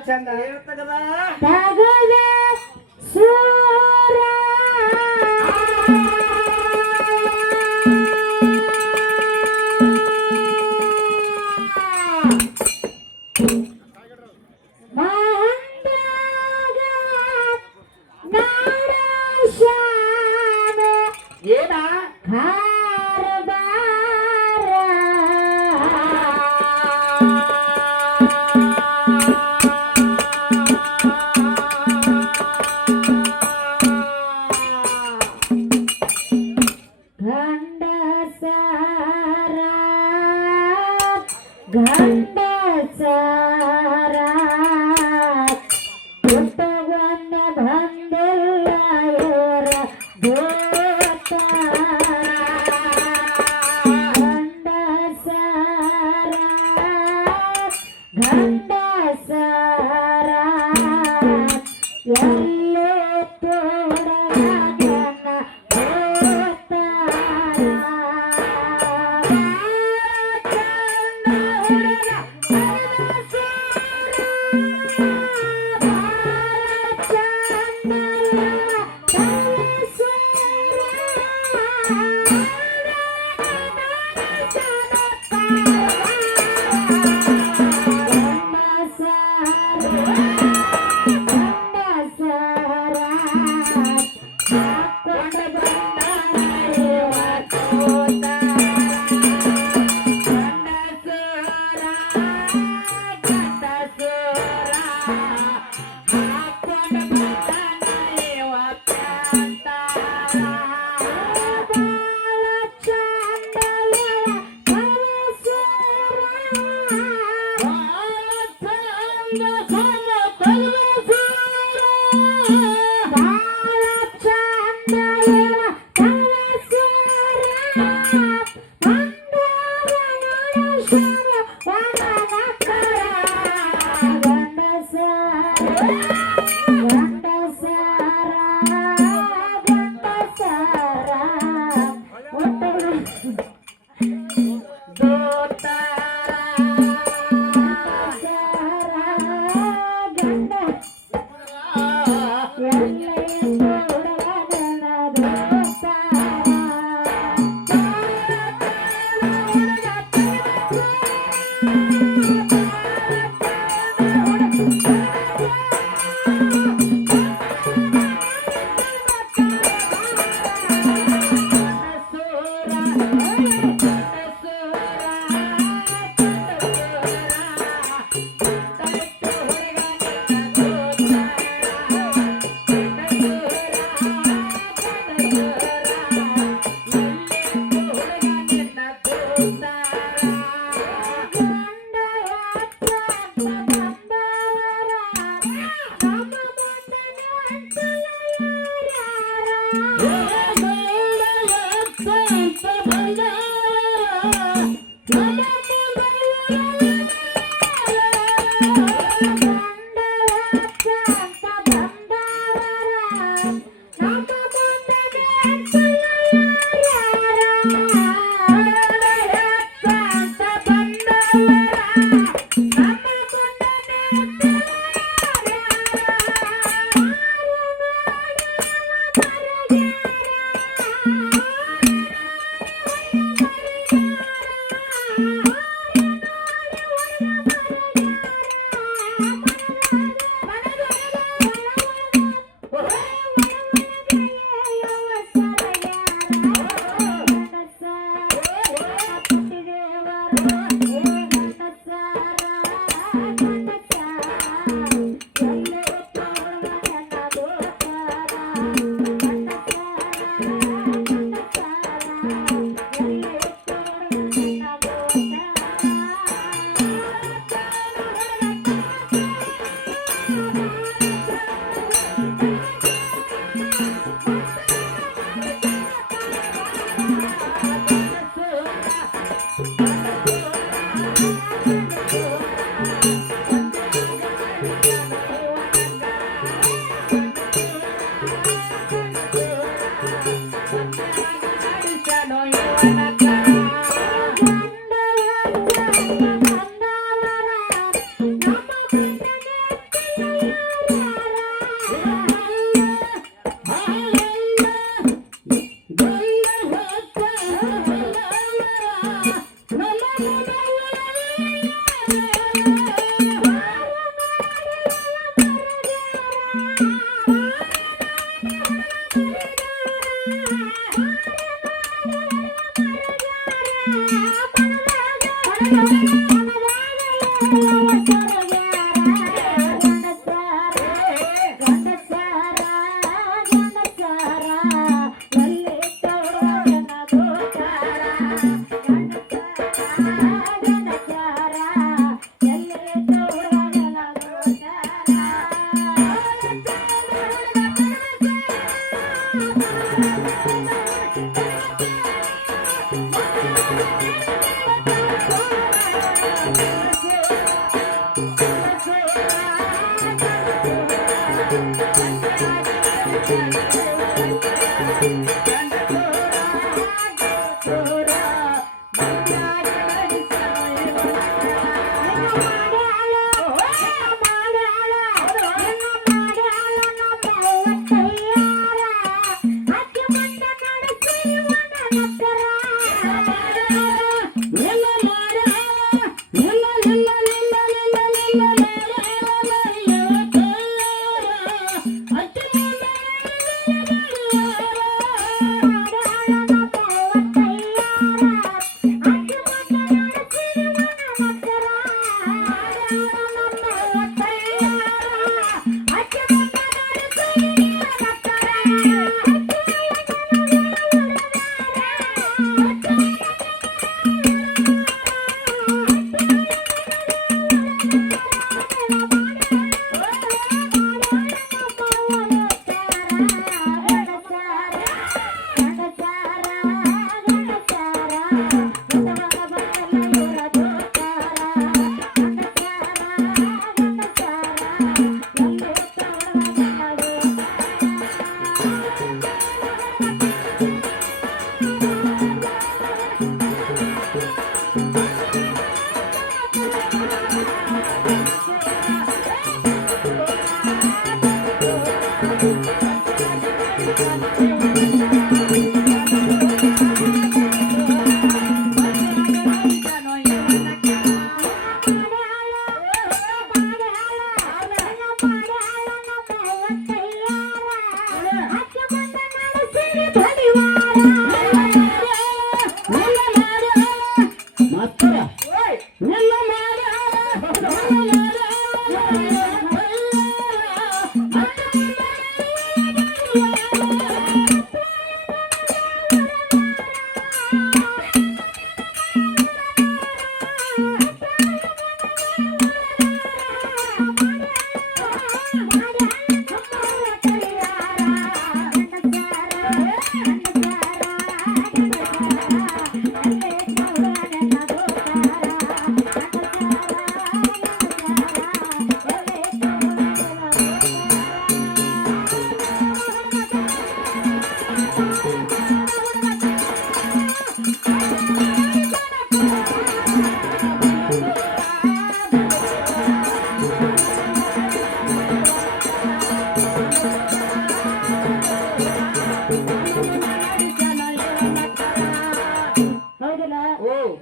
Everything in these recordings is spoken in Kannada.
ಚಂದ ತಗದ ಸೂರ ಏನ ಗಂಡಸರ ಪುಟ್ಟವನ್ನ ಬಂದಿಲ್ಲ ಇವರ ಗಂಡಸರ ಎಲ್ಲೇ ತೋಡಗನ ಹೋತಾರ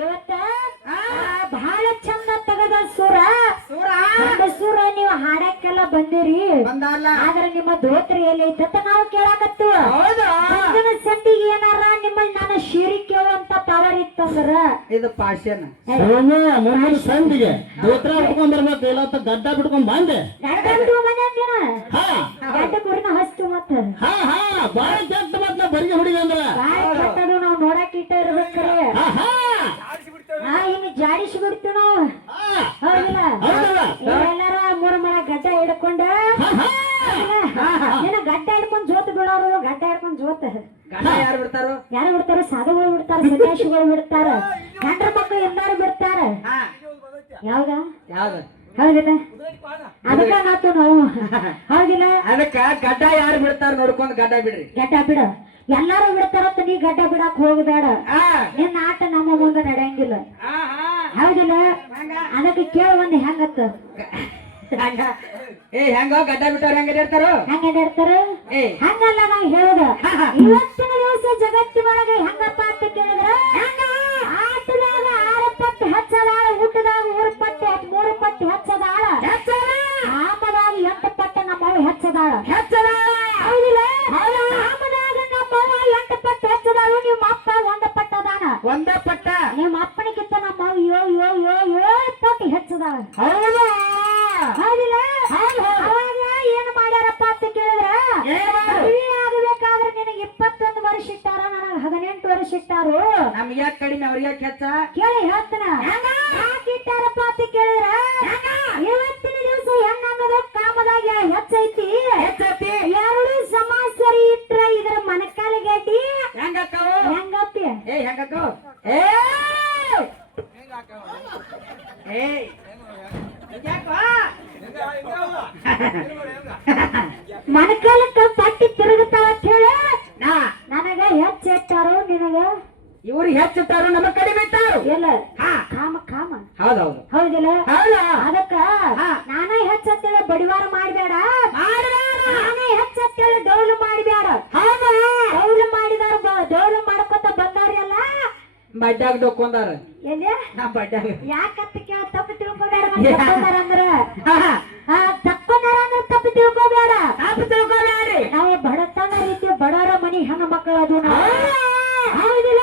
ಇವತ್ತ ಬಹಳ ಚಂದ ತಗದ ಸುರ ಸುರ ನೀವು ಹಾಡಕ್ಕೆಲ್ಲ ಬಂದಿರಿ ಆದ್ರೆ ನಿಮ್ಮ ಧೋತ್ರಿ ಎಲ್ಲಿ ಐತಂತ ನಾವು ಕೇಳಾಕತ್ತೀವ ಸಂದಿಗೆ ಏನಾರ ನಿಮ್ಮಲ್ಲಿ ನಾನು ಶಿರಿ ಕೇಳುವಂತ ಪವರ್ ಇತ್ತಂದ್ರ ಇದು ಪಾಷನ್ ಸಂದಿಗೆ ದೋತ್ರ ಬಿಟ್ಕೊಂಡ್ ಬರ್ಬೇಕು ಇಲ್ಲ ಗಡ್ಡ ಬಿಟ್ಕೊಂಡ್ ಬಂದೆ ಗಡ್ಡ ಬಿಟ್ಕೊಂಡ್ ಬಂದೇನ ಗಡ್ಡ ಕುರಿನ ಹಸ್ತು ಮತ್ತ ಬಾಳ ಕೆಟ್ಟ ಮತ್ ಬರಿಗೆ ಹುಡುಗಿ ಅಂದ್ರ ಬಾಳ ಕೆಟ್ಟದು ನಾವು ನೋಡಕ್ ಇಟ್ಟ ಇರ್ಬೇಕ್ರಿ ಇನ್ನು ಜಾಡಿಸಿ ಬಿಡ್ತೀವಿ ನಾವು ಹೌದಿಲ್ಲ ಎಲ್ಲಾರ ಮೂರು ಮಳ ಗಡ್ಡ ಹಿಡ್ಕೊಂಡ ಏನ ಗಡ್ಡ ಹಿಡ್ಕೊಂಡ್ ಜೋತ್ ಬಿಡೋರು ಗಡ್ಡ ಹಿಡ್ಕೊಂಡ್ ಜೋತ್ ಯಾರು ಬಿಡ್ತಾರೋ ಯಾರು ಬಿಡ್ತಾರ ಸಾಧುಗಳು ಬಿಡ್ತಾರ ಸನ್ಯಾಸಿಗಳು ಬಿಡ್ತಾರ ಗಂಡ್ರ ಮಕ್ಕಳು ಎಲ್ಲಾರು ಬಿಡ್ತಾರ ಯಾವ್ದ ಯಾವ್ದು ಹೌದಿಲ್ಲ ಅದಕ್ಕ ನಾತು ನಾವು ಹೌದಿಲ್ಲ ಅದಕ್ಕ ಗಡ್ಡ ಯಾರು ಬಿಡ್ತಾರ ನೋಡ್ಕೊಂಡ್ ಗಡ್ಡ ಬಿಡ್ರಿ ಗಡ್ಡ ಬಿಡ ಎಲ್ಲಾರು ಬಿಡ್ತಾರಂತ ನೀ ಗಡ್ಡ ಬಿಡಕ್ ಹೋಗಬೇಡ ನಿನ್ನ ಆಟ ನಮ್ಮ ಮುಂದೆ ನಡೆಯಂಗಿಲ್ಲ ಹೌದಿಲ್ಲ ಅದಕ್ಕೆ ಕೇಳ ಒಂದ್ ಹೆಂಗತ್ತ ಹೆಂಗ ಗಡ್ಡ ಬಿಟ್ಟವ್ರ ಹೆಂಗ ಇರ್ತಾರೋ ಹೆಂಗಿರ್ತಾರ ಹಂಗಲ್ಲ ನಾವ್ ಹೇಳುದ ಇವತ್ತಿನ ದಿವಸ ಜಗತ್ತಿನೊಳಗೆ ಹೆಂಗಪ್ಪ ಅಂತ ಕೇಳಿದ್ರ ಆಟದಾಗ 6 ಪಟ್ಟು ಹೆಚ್ಚದಾಳ ಊಟದಾಗ 3 ಪಟ್ಟು 3 ಪಟ್ಟು ಹೆಚ್ಚದಾಳ ಆಮದಾಗ 8 ಪಟ್ಟು ನಮ್ಮವ್ ಹೆಚ್ಚದಾಳ ಹೌದಿಲ್ಲ ಆಮದಾಗ ನಮ್ಮವ್ವ 8 ಪಟ್ಟು ಹೆಚ್ಚದಾಳು ನಿಮ್ಮ ಅಪ್ಪ 1 ಪಟ್ಟು ಅದಾನ ಒಂದ ಪಟ್ಟ ನಿಮ್ಮ ಅಪ್ಪನಿಗಿಂತ ನಮ್ಮವ್ 7 ಹೌದಾ ಹೌದಿಲ್ಲ ಅವಾಗ ಏನ್ ಮಾಡ್ಯಾರಪ್ಪ ಅಂತ ಕೇಳಿದ್ರ ಮದುವೆ ಆಗ್ಬೇಕಾದ್ರೆ ನಿನಗೆ 21 ವರ್ಷ ಇಟ್ಟಾರ ನನಗೆ 18 ವರ್ಷ ಇಟ್ಟಾರು ನಮ್ಗೆ ಯಾಕೆ ಕಡಿಮೆ ಅವ್ರಿಗೆ ಯಾಕೆ ಹೆಚ್ಚ ಕೇಳಿ ಹೇಳ್ತಾನ ಯಾಕೆ ಇಟ್ಟಾರಪ್ಪ ಅಂತ ಕೇಳಿದ್ರ ಇವತ್ತಿನ ದಿವಸ ಹೆಣ್ಣ ಅನ್ನೋದು ಕಾಮದಾಗ ಹೆಚ್ಚೈತಿ ಎರಡು ಸಮಾಸರಿ ಇಟ್ರ ಇದ್ರ ಮನಕಾಲಿ ಗಡ್ಡಿ ಹೆಂಗಕ್ಕವು ಹೆಂಗಪ್ಪಿ ಹೆಂಗಕ್ಕವು ಮನಕಾಲಕ್ಕ ಪಟ್ಟಿ ತಿರುಗುತ್ತಾವ ಅಂತ ಹೇಳಿ ನನಗ ಹೆಚ್ಚಿಟ್ಟಾರು ನಿನಗ ಇವ್ರಿಗೆ ಹೆಚ್ಚಿಟ್ಟಾರು ನಮಗ್ ಕಡಿಮೆ ಇಟ್ಟಾರು ಎಲ್ಲ ಕಾಮ ಕಾಮ ಹೌದೌದು ಹೌದಿಲ್ಲ ಹೌದಾ ಅದಕ್ಕ ನಾನ ಹೆಚ್ಚತ್ತೇಳಿ ಬಡಿವಾರ ಮಾಡ್ಬೇಡ ನಾನ ಹೆಚ್ಚತ್ತೇಳಿ ಡೌಲು ಮಾಡ್ಬೇಡ ಡೌಲು ಮಾಡಿದಾರ ಡೌಲು ಮಾಡ್ಕೊತ ಬಂದಾರಲ್ಲ ಬಡ್ಡ್ಯಾಗ ಡೊಕ್ಕೊಂದಾರ ಎಲ್ಲಿ ಬಡ್ಡ್ಯಾಗ ಯಾಕಂತ ಕೇಳ ತಪ್ಪು ತಿಳ್ಕೊಬೇಡ ತಕ್ಕೊಂದಾರ ಅಂದ್ರ ತಕ್ಕೊಂದಾರ ಅಂದ್ರೆ ತಪ್ಪು ತಿಳ್ಕೊಬೇಡ ನಾವು ಬಡತನ ರೀತಿ ಬಡವರ ಮನಿ ಹೆಣ್ಣು ಮಕ್ಕಳು ಅದು ಹೌದಿಲ್ಲ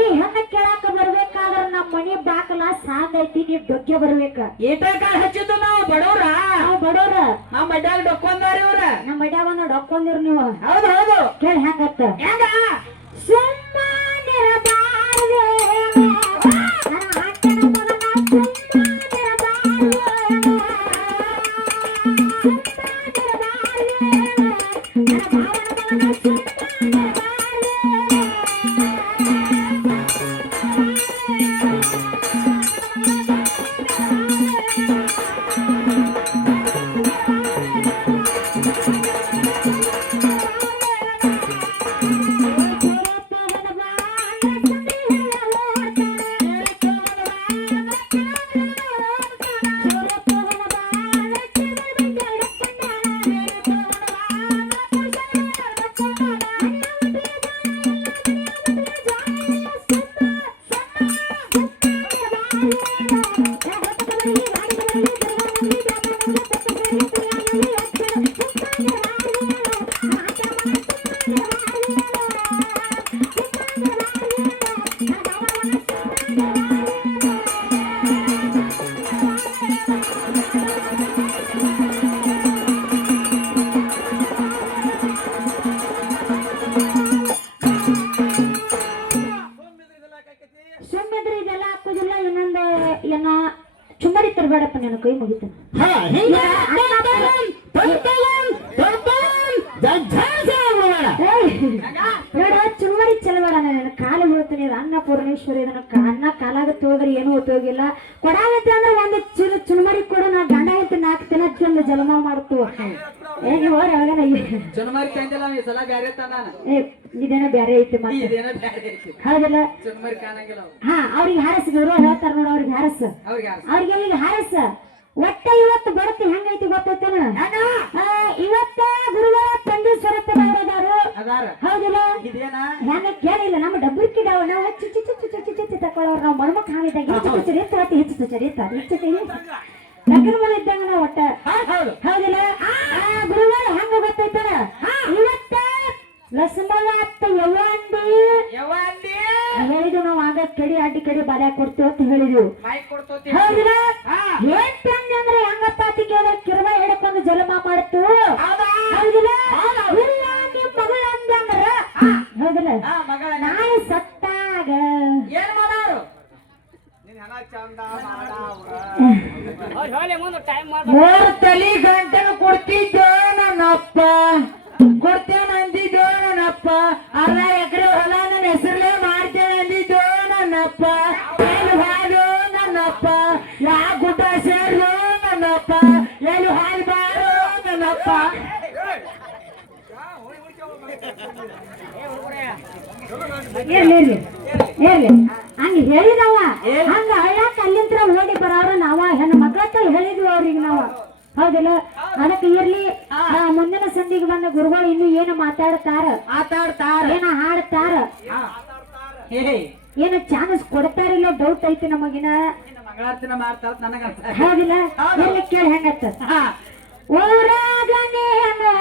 ಈ ಹೆಣ್ಣ ಕೇಳಾಕ ಬರ್ಬೇಕಾದ್ರ ನಮ್ಮ ಮನಿ ಬಾಕಲ ಸಾಂದೈತಿ ನೀವ್ ಡೊಕ್ಕೆ ಬರ್ಬೇಕ ಏಟಕಾಳ ಹಚ್ಚಿದ್ದು ನಾವು ಬಡವ್ರ ನಾವು ಬಡ್ಡ್ಯಾಗ ಡೊಕ್ಕೊಂದಾರ ಇವ್ರ ನಮ್ಮ ಮಡ್ಯಾಗ ಒಂದು ಡೊಕ್ಕೊಂದಿರ್ ನೀವು ಹೌದು ಕೇಳಿ ಹೆಂಗತ್ತ ಹೆಂಗ ಸುಮ್ಮನಿರಬಾರದೆ ನನ್ನ ಅಣ್ಣನ ಮಗನ ಸುಮ್ಮಿದ್ರೆ ಇದೆಲ್ಲ ಹಾಕುದಿಲ್ಲ ಇನ್ನೊಂದು ಏನ ಚುಮ್ಮರಿ ತರಬೇಡಪ್ಪ ನನ್ನ ಕೈ ಮುಗಿತ ಚುಮ್ಮರಿ ಚೆಲ್ಲಬೇಡ ನನ್ನ ಕಾಲು ಬೀಳ್ತಾನೆ ಅನ್ನಪೂರ್ಣೇಶ್ವರಿ ಅನ್ನ ಕಾಲಾಗ ತೋದ್ರೆ ಏನೂ ಉಪಯೋಗಿಲ್ಲ ಕೊಡಾಗತ್ತೆ ಅಂದ್ರೆ ಒಂದು ಚುಮ್ಮರಿ ಕೂಡ ನಾ ಗಂಡ ಐತಿ 4 ದಿನ ತಿಂದು ಜನ್ಮ ಮಾಡ್ತು ನೀವು ಚುನ್ಮರಿ ತಂದಿಲ್ಲ ಈ ಸಲ ಬ್ಯಾರೆ ತಂದಾನ ಇದೇನೋ ಬ್ಯಾರೆ ಐತಿ ಮತ್ತೆ ಇದೇನೋ ಬ್ಯಾರೆ ಐತಿ ಹೌದಲ್ಲ ಚುನ್ಮರಿ ಕಾಣಂಗಿಲ್ಲ ಅವ್ರಿಗೆ ಹಾರಸ್ ಗೌರವ ಹೇಳ್ತಾರ ನೋಡ ಅವ್ರಿಗೆ ಹಾರಸ್ ಅವ್ರಿಗೆ ಈಗ ಹಾರಸ್ ಒಟ್ಟ ಇವತ್ತು ಬರುತ್ತೆ ಹೆಂಗೈತಿ ಗೊತ್ತೈತೇನ ಇವತ್ತ ಗುರುವಾರ ತಂದೆ ಸ್ವರೂಪದವರು ಹೌದಿಲ್ಲ ಹೆಂಗ ಕೇಳಿಲ್ಲ ನಮ್ಮ ಡಬ್ಬರ್ಕಿದಾವ ನಾವು ಚಿಚ್ಚಿ ತಕೊಳ್ಳೋರು ನಾವು ಮರ್ಮಕ್ ಹಾವಿದಾಗ ಹೆಚ್ಚು ಲಗ್ನ ಮನೆ ಇದ್ದಂಗ ನಾವು ಒಟ್ಟ ಹೌದಿಲ್ಲ ಗುರುವಾರ ಹೆಂಗ ಗೊತ್ತೈತನ ಇವತ್ತ ಲಕ್ಷ್ಮಣತ್ತ ಯವ್ವಂಡಿ ಹೇಳಿದ್ವಿ ನಾವು ಆಗ ಕಡಿ ಅಡ್ಡಿ ಕಡಿ ಬರ ಕೊಡ್ತೀವಿ ಅಂತ ಹೇಳಿದ್ವಿ ಹೌದಿಲ್ಲ ಹೇಳ್ತಂದೆ ಅಂದ್ರೆ ಹೆಂಗಪ್ಪ ಅಂತ ಕೇಳಿದ್ರೆ ಕಿರ್ಮ ಹಿಡ್ಕೊಂಡು ಜಲಮ ಮಾಡ್ತು ಹೌದಿಲ್ಲ ಇಲ್ಲ ನಿಮ್ ಮಗಳ ಅಂದ್ರ ಹೌದಿಲ್ಲ ನಾಯಿ ಸತ್ತಾಗ ಏನ್ ಮಾಡೋರು ಮೂರು ತಲಿ ಗಂಟೆಗೆ ಕೊಡ್ತಿದ್ದೋ ನನ್ನಪ್ಪ ಕೊಡ್ತೇನೆ ಅಂದಿದ್ದೋ ನನ್ನಪ್ಪ 6 ಎಕರೆ ಹೊಲ ನನ್ನ ಹೆಸರಲ್ಲೇ ಮಾಡ್ತೇನೆ ಅಂದಿದ್ದೋ ನನ್ನಪ್ಪ ಎಲ್ಲಿ ಹಾಲು ನನ್ನಪ್ಪ ಯಾ ಗುಡ್ಡ ಸೇರು ನನ್ನಪ್ಪ ಎಲ್ಲಿ ಹಾಲು ಬಾರು ನನ್ನಪ್ಪ ಇರ್ಲಿ ಹಂಗ ಹೇಳಿದವ ಹಂಗ ಹಳ್ಳಕ್ ಅಲ್ಲಿಂತ್ರ ಓಡಿ ಬರೋರು ನಾವ ಹೆಣ್ಣು ಮಕ್ಕಳ ಹೇಳಿದ್ವಿ ಅವ್ರಿಗೆ ನಾವ ಹೌದಿಲ್ಲ ಅದಕ್ಕೆ ಇರ್ಲಿ ಮುಂದಿನ ಸಂಧಿಗೆ ಬಂದ ಗುರುಗಳು ಇನ್ನು ಏನು ಮಾತಾಡ್ತಾರ ಏನ ಹಾಡ್ತಾರ ಏನ ಚಾನ್ಸ್ ಕೊಡ್ತಾರಿಲ್ಲ ಡೌಟ್ ಐತಿ ನಮಗಿನ ಮಂಗಳಾರತಿನ ಮಾಡ್ತಾರ ನನಗ ಹೌದಿಲ್ಲ ಕೇಳಿ ಹೆಂಗತ್ತ ಊರಾಗನೇನೋ